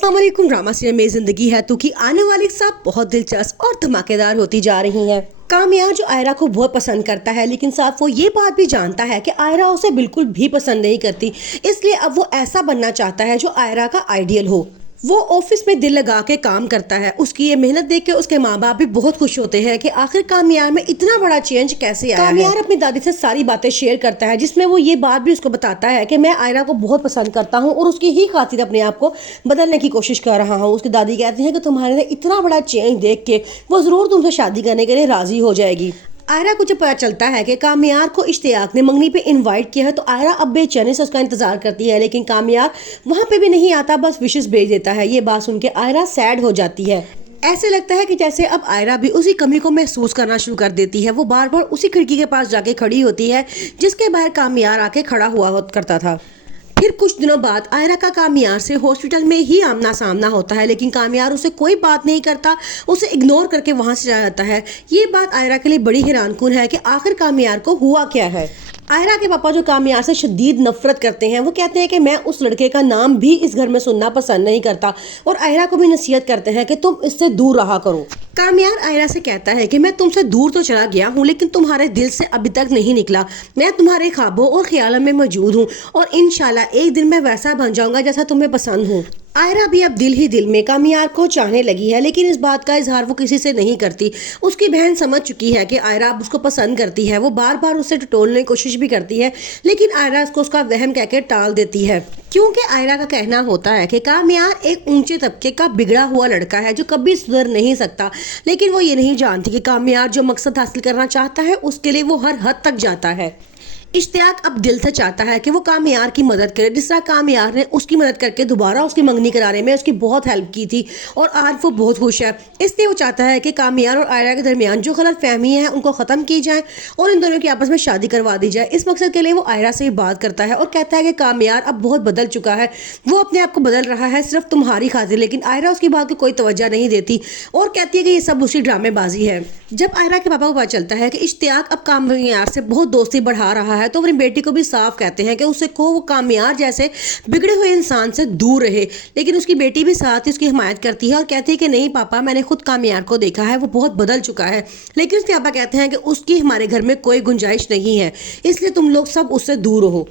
अस्सलाम वालेकुम। Drama serial में जिंदगी है तू की आने वाली सब बहुत दिलचस्प और धमाकेदार होती जा रही है। कामयार जो आयरा को बहुत पसंद करता है, लेकिन साथ वो ये बात भी जानता है कि आयरा उसे बिल्कुल भी पसंद नहीं करती, इसलिए अब वो ऐसा बनना चाहता है जो आयरा का आइडियल हो। वो ऑफिस में दिल लगा के काम करता है। उसकी ये मेहनत देख के उसके माँ बाप भी बहुत खुश होते हैं कि आखिर कामयार में इतना बड़ा चेंज कैसे आया है। कामयार अपनी दादी से सारी बातें शेयर करता है, जिसमें वो ये बात भी उसको बताता है कि मैं आयरा को बहुत पसंद करता हूँ और उसकी ही खातिर अपने आप को बदलने की कोशिश कर रहा हूँ। उसकी दादी कहती है कि तुम्हारे अंदर इतना बड़ा चेंज देख के वो जरूर तुमसे शादी करने के लिए राजी हो जाएगी। आयरा को जब पता चलता है कि कामयार को इश्तियाक ने मंगनी पे इनवाइट किया है, तो आयरा अब बेचैनी से उसका इंतजार करती है, लेकिन कामयार वहां पे भी नहीं आता, बस विशेष भेज देता है। ये बात सुन के आयरा सैड हो जाती है। ऐसे लगता है कि जैसे अब आयरा भी उसी कमी को महसूस करना शुरू कर देती है। वो बार बार उसी खिड़की के पास जाके खड़ी होती है जिसके बाहर कामयार आके खड़ा हुआ करता था। फिर कुछ दिनों बाद आयरा का कामयार से हॉस्पिटल में ही आमना सामना होता है, लेकिन कामयार उसे कोई बात नहीं करता, उसे इग्नोर करके वहां से चला जाता है। ये बात आयरा के लिए बड़ी हैरानकुन है कि आखिर कामयार को हुआ क्या है। आयरा के पापा जो कामयार से शदीद नफरत करते हैं, वो कहते हैं कि मैं उस लड़के का नाम भी इस घर में सुनना पसंद नहीं करता, और आयरा को भी नसीहत करते हैं कि तुम इससे दूर रहा करो। कामयार आयरा से कहता है कि मैं तुमसे दूर तो चला गया हूँ, लेकिन तुम्हारे दिल से अभी तक नहीं निकला। मैं तुम्हारे ख्वाबों और ख्यालों में मौजूद हूँ, और इंशाल्लाह एक दिन मैं वैसा बन जाऊंगा जैसा तुम्हें पसंद हूँ। आयरा भी अब दिल ही दिल में कामयार को चाहने लगी है, लेकिन इस बात का इजहार वो किसी से नहीं करती। उसकी बहन समझ चुकी है कि आयरा अब उसको पसंद करती है। वो बार बार उसे टटोलने की कोशिश भी करती है, लेकिन आयरा उसको उसका वहम कहकर टाल देती है, क्योंकि आयरा का कहना होता है कि कामयार एक ऊंचे तबके का बिगड़ा हुआ लड़का है जो कभी सुधर नहीं सकता। लेकिन वो ये नहीं जानती कि कामयार जो मकसद हासिल करना चाहता है उसके लिए वो हर हद तक जाता है। इश्तियाक अब दिल से चाहता है कि वो कामयार की मदद करे, जिस तरह कामयार ने उसकी मदद करके दोबारा उसकी मंगनी कराने में उसकी बहुत हेल्प की थी, और आज वो बहुत खुश है। इसलिए वो चाहता है कि कामयार और आयरा के दरमियान जो गलत फहमी है उनको ख़त्म की जाए और इन दोनों की आपस में शादी करवा दी जाए। इस मकसद के लिए वो आयरा से बात करता है और कहता है कि कामयार अब बहुत बदल चुका है, वो अपने आप को बदल रहा है सिर्फ तुम्हारी खातिर। लेकिन आयरा उसकी बात को कोई तवज्जो नहीं देती और कहती है कि ये सब उसकी ड्रामेबाजी है। जब आयरा के पापा को पता चलता है कि इश्तियाक अब कामयार से बहुत दोस्ती बढ़ा रहा है, तो अपनी बेटी को भी साफ कहते हैं कि उसे को वो कामयार जैसे बिगड़े हुए इंसान से दूर रहे। लेकिन उसकी बेटी भी साथ ही उसकी हिमायत करती है और कहती है कि नहीं पापा, मैंने खुद कामयार को देखा है, वो बहुत बदल चुका है। लेकिन उसके पापा कहते हैं कि उसकी हमारे घर में कोई गुंजाइश नहीं है, इसलिए तुम लोग सब उससे दूर रहो।